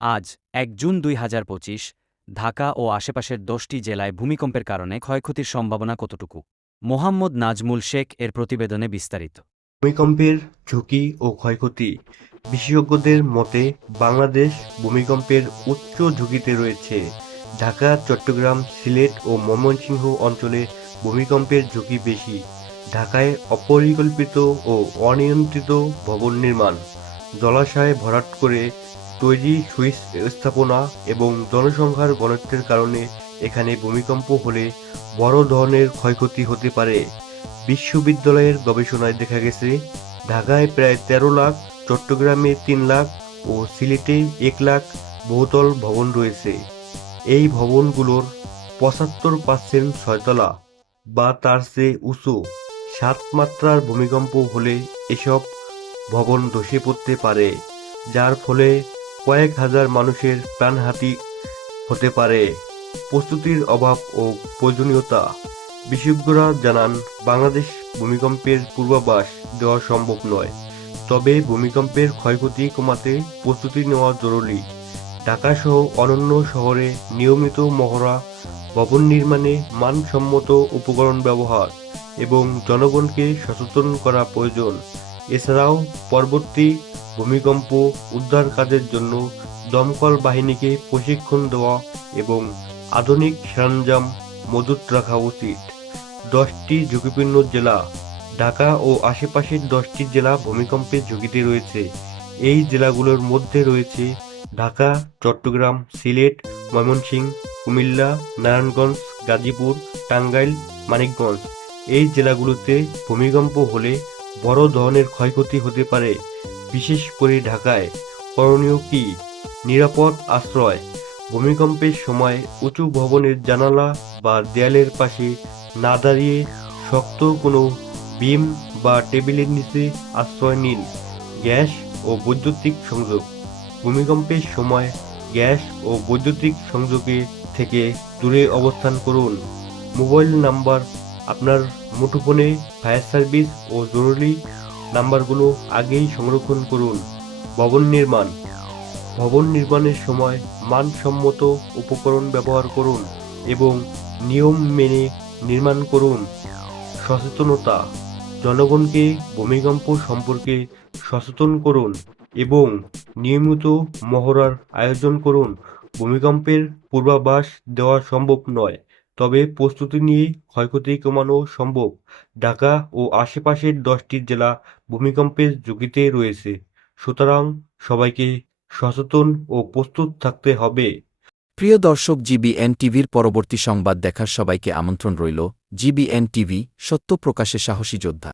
আজ ১ জুন ২০২৫ ঢাকা ও আশেপাশের ১০টি জেলায় ভূমিকম্পের কারণে ক্ষয়ক্ষতির সম্ভাবনা কতটুকু? মোহাম্মদ নাজমুল শেখ এর প্রতিবেদনে বিস্তারিত। ভূমিকম্পের ঝুঁকি ও ক্ষয়ক্ষতি। বিশেষজ্ঞদের মতে বাংলাদেশ ভূমিকম্পের উচ্চ ঝুঁকিতে রয়েছে। ঢাকা, চট্টগ্রাম, সিলেট ও ময়মনসিংহ অঞ্চলে ভূমিকম্পের ঝুঁকি বেশি। ঢাকায় অপরিকল্পিত ও অনিয়ন্ত্রিত ভবন নির্মাণ, জলাশয় ভরাট করে তৈরি সুইচ স্থাপনা এবং জনসংখ্যার ঘনত্বের কারণে এখানে ভূমিকম্প হলে বড় ধরনের ক্ষয়ক্ষতি হতে পারে। বিশ্ববিদ্যালয়ের গবেষণায় দেখা গেছে, ঢাকায় প্রায় ১৩ লাখ, চট্টগ্রামে ৩ লাখ ও সিলেটে ১ লাখ বহুতল ভবন রয়েছে। এই ভবনগুলোর ৭৫% ছয়তলা বা তার চেয়ে উঁচু। ৭ মাত্রার ভূমিকম্প হলে এসব ভবন ধসে পড়তে পারে, যার ফলে কয়েক হাজার মানুষের প্রাণহানি হতে পারে। প্রস্তুতির অভাব ও প্রয়োজনীয়তা। বিশেষজ্ঞরা জানান, বাংলাদেশ ভূমিকম্পের পূর্বাভাস দেওয়া সম্ভব নয়, তবে ভূমিকম্পের ক্ষয়ক্ষতি কমাতে প্রস্তুতি নেওয়া জরুরি। ঢাকাসহ অন্যান্য শহরে নিয়মিত মহড়া, ভবন নির্মাণে মানসম্মত উপকরণ ব্যবহার এবং জনগণকে সচেতন করা প্রয়োজন। এছাড়াও পরবর্তী ভূমিকম্প উদ্ধার কাজের জন্য দমকল বাহিনীকে প্রশিক্ষণ দেওয়া এবং আধুনিক সরঞ্জাম মজুত রাখা উচিত। ১০টি ঝুঁকিপূর্ণ জেলা। ঢাকা ও আশেপাশের ১০টি জেলা ভূমিকম্পের ঝুঁকিতে রয়েছে। এই জেলাগুলোর মধ্যে রয়েছে ঢাকা, চট্টগ্রাম, সিলেট, ময়মনসিংহ, কুমিল্লা, নারায়ণগঞ্জ, গাজীপুর, টাঙ্গাইল, মানিকগঞ্জ। এই জেলাগুলোতে ভূমিকম্প হলে বড় ধরনের ক্ষয়ক্ষতি হতে পারে, বিশেষ করে ঢাকায়। করণীয় কি? নিরাপদ আশ্রয়। ভূমিকম্পের সময় উঁচু ভবনের জানালা বা দেয়ালের পাশে না দাঁড়িয়ে শক্ত কোনো বিম বা টেবিলের নিচে আশ্রয় নিন। গ্যাস ও বৈদ্যুতিক সংযোগ। ভূমিকম্পের সময় গ্যাস ও বৈদ্যুতিক সংযোগে থেকে দূরে অবস্থান করুন। Mobile number. আপনার মুঠোফোনে ফায়ার সার্ভিস ও জরুরি নাম্বারগুলো আগেই সংরক্ষণ করুন। ভবন নির্মাণ। ভবন নির্মাণের সময় মানসম্মত উপকরণ ব্যবহার করুন এবং নিয়ম মেনে নির্মাণ করুন। সচেতনতা। জনগণকে ভূমিকম্প সম্পর্কে সচেতন করুন এবং নিয়মিত মহড়ার আয়োজন করুন। ভূমিকম্পের পূর্বাভাস দেওয়া সম্ভব নয়, তবে প্রস্তুতি নিয়ে ক্ষয়ক্ষতি কমানো সম্ভব। ঢাকা ও আশেপাশের ১০টি জেলা ভূমিকম্পের ঝুঁকিতে রয়েছে, সুতরাং সবাইকে সচেতন ও প্রস্তুত থাকতে হবে। প্রিয় দর্শক, জিবিএন টিভির পরবর্তী সংবাদ দেখার সবাইকে আমন্ত্রণ রইল। জিবিএন টিভি, সত্য প্রকাশে সাহসী যোদ্ধা।